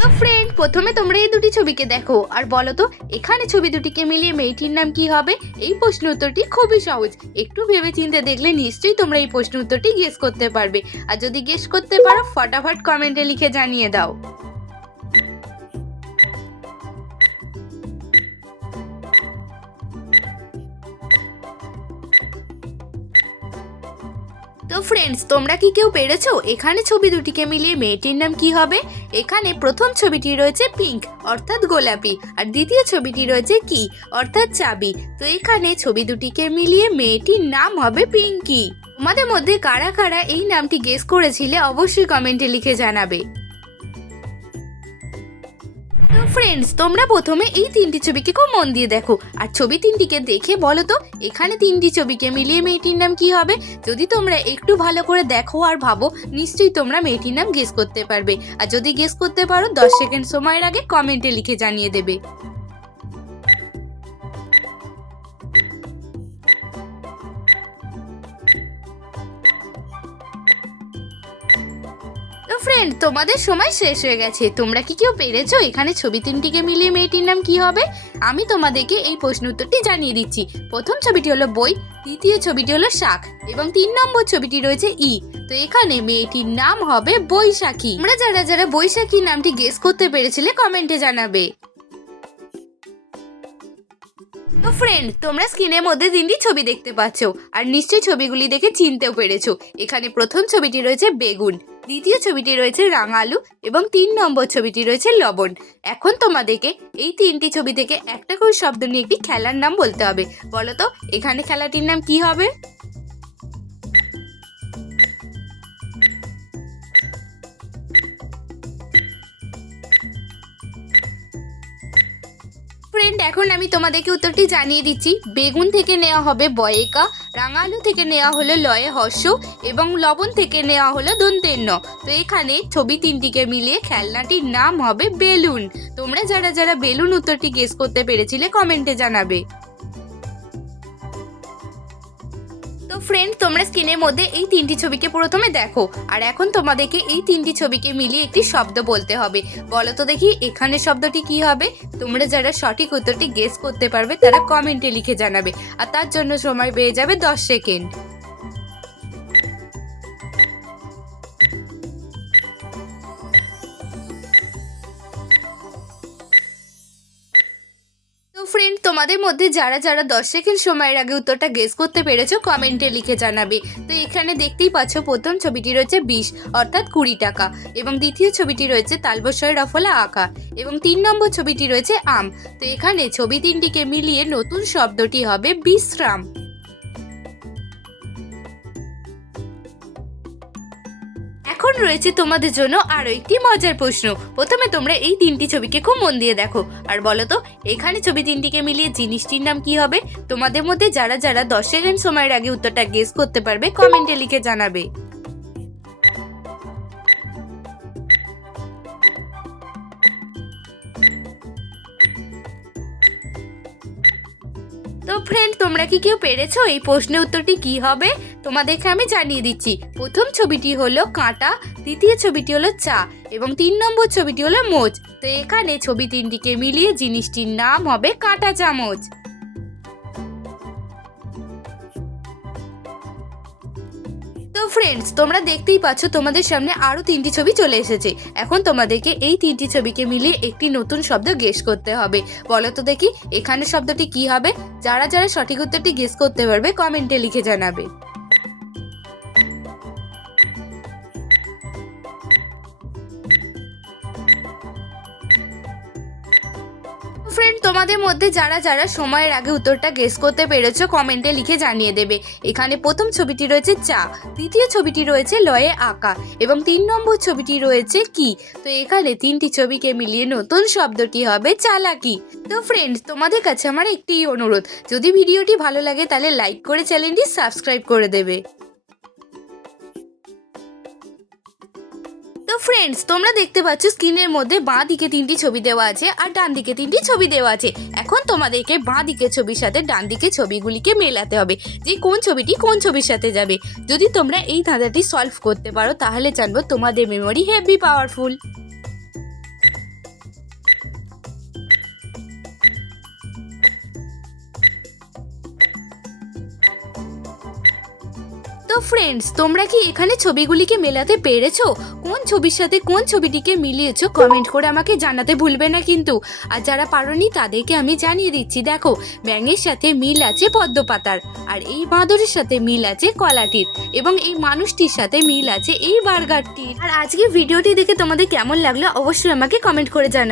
তো ফ্রেন্ড প্রথমে তোমরা এই দুটি ছবিকে দেখো। আর বলো তো এখানে ছবি দুটিকে মিলিয়ে মেয়েটির নাম কি হবে? এই প্রশ্ন উত্তরটি খুবই সহজ। একটু ভেবে চিন্তে দেখলে নিশ্চয়ই তোমরা এই প্রশ্ন উত্তরটি গেস করতে পারবে। আর যদি গেস করতে পারো, ফটাফট কমেন্টে লিখে জানিয়ে দাও। তো ফ্রেন্ডস তোমরা কি কেউ পেরেছ? এখানে ছবি দুটিকে মিলিয়ে মেয়েটির নাম কি হবে? এখানে প্রথম ছবিটি রয়েছে পিঙ্ক, অর্থাৎ গোলাপি, আর দ্বিতীয় ছবিটি রয়েছে কি, অর্থাৎ চাবি। তো এখানে ছবি দুটিকে মিলিয়ে মেয়েটির নাম হবে পিঙ্কি। তোমাদের মধ্যে কারা কারা এই নামটি গেস করেছিলে, অবশ্যই কমেন্টে লিখে জানাবে। ফ্রেন্ডস তোমরা প্রথমে এই তিনটি ছবিকে খুব মন দিয়ে দেখো। আর ছবি তিনটিকে দেখে বলো তো, এখানে তিনটি ছবিকে মিলিয়ে মেয়েটির নাম কি হবে? যদি তোমরা একটু ভালো করে দেখো আর ভাবো, নিশ্চয়ই তোমরা মেয়েটির নাম গেস করতে পারবে। আর যদি গেস করতে পারো, দশ সেকেন্ড সময়ের আগে কমেন্টে লিখে জানিয়ে দেবে। ফ্রেন্ড তোমাদের সময় শেষ হয়ে গেছে। তোমরা কি কেউ পেরেছ? এখানে ছবি তিনটিকে মিলিয়ে মেয়েটির নাম কি হবে? আমি তোমাদেরকে এই প্রশ্ন উত্তরটি জানিয়ে দিচ্ছি। প্রথম ছবিটি হলো বই, দ্বিতীয় ছবিটি হলো শাক, এবং তিন নম্বর ছবিটি রয়েছে ই। তো এখানে মেয়েটির নাম হবে বৈশাখী। তোমরা যারা যারা বৈশাখী নামটি গেস করতে পেরেছিলে কমেন্টে জানাবে। তো ফ্রেন্ড তোমরা স্ক্রিনের মধ্যে তিনটি ছবি দেখতে পাচ্ছ, আর নিশ্চয়ই ছবিগুলি দেখে চিনতেও পেরেছ। এখানে প্রথম ছবিটি রয়েছে বেগুন। দ্বিতীয় ছবিটি রয়েছে রাঙালু এবং তিন নম্বর ছবিটি রয়েছে লবণ। এখন তোমাদেরকে এই তিনটি ছবি থেকে একটা করে শব্দ নিয়ে একটি খেলার নাম বলতে হবে। বলতো এখানে খেলাটির নাম কি হবে? ফ্রেন্ড এখন আমি তোমাদেরকে উত্তরটি জানিয়ে দিচ্ছি। বেগুন থেকে নেওয়া হবে বয়েকা, রাঙালু থেকে নেওয়া হলো লয়ে হর্ষ, এবং লবণ থেকে নেওয়া হলো দন্তেন্ন তো এখানে ছবি তিনটিকে মিলিয়ে খেলনাটির নাম হবে বেলুন। তোমরা যারা যারা বেলুন উত্তরটি গেস করতে পেরেছিলে কমেন্টে জানাবে। তো ফ্রেন্ড তোমরা স্ক্রিনের মধ্যে এই তিনটি ছবিকে প্রথমে দেখো। আর এখন তোমাদেরকে এই তিনটি ছবিকে মিলিয়ে একটি শব্দ বলতে হবে। বলো তো দেখি, এখানে শব্দটি কি হবে? তোমরা যারা সঠিক উত্তরটি গেস করতে পারবে, তারা কমেন্টে লিখে জানাবে। আর তার জন্য সময় পেয়ে যাবে দশ সেকেন্ড ফ্রেন্ড তোমাদের মধ্যে যারা যারা দশ সেকেন্ড সময়ের আগে উত্তরটা গেস করতে পেরেছ কমেন্টে লিখে জানাবে। তো এখানে দেখতেই পাচ্ছ, প্রথম ছবিটি রয়েছে বিশ, অর্থাৎ কুড়ি টাকা। এবং দ্বিতীয় ছবিটি রয়েছে তালবসয়ের রফলা আঁকা। এবং তিন নম্বর ছবিটি রয়েছে আম। তো এখানে ছবি তিনটিকে মিলিয়ে নতুন শব্দটি হবে বিশ্রাম। রয়েছে তোমাদের জন্য আরও একটি মজার প্রশ্ন। প্রথমে তোমরা এই তিনটি ছবিকে খুব মন দিয়ে দেখো। আর বলো তো, এখানে ছবি তিনটিকে মিলিয়ে জিনিসটির নাম কি হবে? তোমাদের মধ্যে যারা যারা দশ সেকেন্ড সময়ের আগে উত্তরটা গেস করতে পারবে কমেন্টে লিখে জানাবে। তো ফ্রেন্ড তোমরা কি কেউ পেরেছ? এই প্রশ্নের উত্তরটি কি হবে? তোমাদেরকে আমি জানিয়ে দিচ্ছি। প্রথম ছবিটি হলো কাঁটা, দ্বিতীয় ছবিটি হলো চা, এবং তিন নম্বর ছবিটি হলো মোচ। তো এখানে ছবি তিনটিকে মিলিয়ে জিনিসটির নাম হবে কাঁটা চামচ। ফ্রেন্ডস তোমরা দেখতেই পাচ্ছ তোমাদের সামনে আরও তিনটি ছবি চলে এসেছে। এখন তোমাদেরকে এই তিনটি ছবিকে মিলিয়ে একটি নতুন শব্দ গেস করতে হবে। বলো তো দেখি এখানে শব্দটি কি হবে? যারা যারা সঠিক উত্তরটি গেস করতে পারবে কমেন্টে লিখে জানাবে। ফ্রেন্ড তোমাদের মধ্যে যারা যারা সময়ের আগে উত্তরটা গেস করতে পেরেছ কমেন্টে লিখে জানিয়ে দেবে। এখানে প্রথম ছবিটি রয়েছে চা, দ্বিতীয় ছবিটি রয়েছে লয়ে আঁকা, এবং তিন নম্বর ছবিটি রয়েছে কি? তো এখানে তিনটি ছবিকে মিলিয়ে নতুন শব্দটি হবে চালাকি। তো ফ্রেন্ড তোমাদের কাছে আমার একটি অনুরোধ, যদি ভিডিওটি ভালো লাগে তাহলে লাইক করে চ্যানেলটি সাবস্ক্রাইব করে দেবে। ফ্রেন্ডস তোমরা দেখতে পাচ্ছ স্ক্রিনের মধ্যে বাঁ দিকে তিনটি ছবি দেওয়া আছে আর ডান দিকে তিনটি ছবি দেওয়া আছে। এখন তোমাদেরকে বাঁ দিকের ছবির সাথে ডান দিকে ছবিগুলিকে মেলাতে হবে যে কোন ছবিটি কোন ছবির সাথে যাবে। যদি তোমরা এই ধাঁধাটি সলভ করতে পারো, তাহলে জানব তোমাদের মেমোরি হেভি পাওয়ারফুল ফ্রেন্ডস তোমরা কি এখানে ছবিগুলিকে মেলাতে পেরেছ? কোন ছবির সাথে কোন ছবিটিকে মিলিয়েছো? কমেন্ট করে আমাকে জানাতে ভুলবে না কিন্তু। আর যারা পারোনি, তাদেরকে আমি জানিয়ে দিচ্ছি, দেখো, ব্যাঙের সাথে মিল আছে পদ্মপাতার, আর এই বাঁদরের সাথে মিল আছে কলাটির, এবং এই মানুষটির সাথে মিল আছে এই বার্গারটির। আর আজকে ভিডিওটি দেখে তোমাদের কেমন লাগল, অবশ্যই আমাকে কমেন্ট করে জানা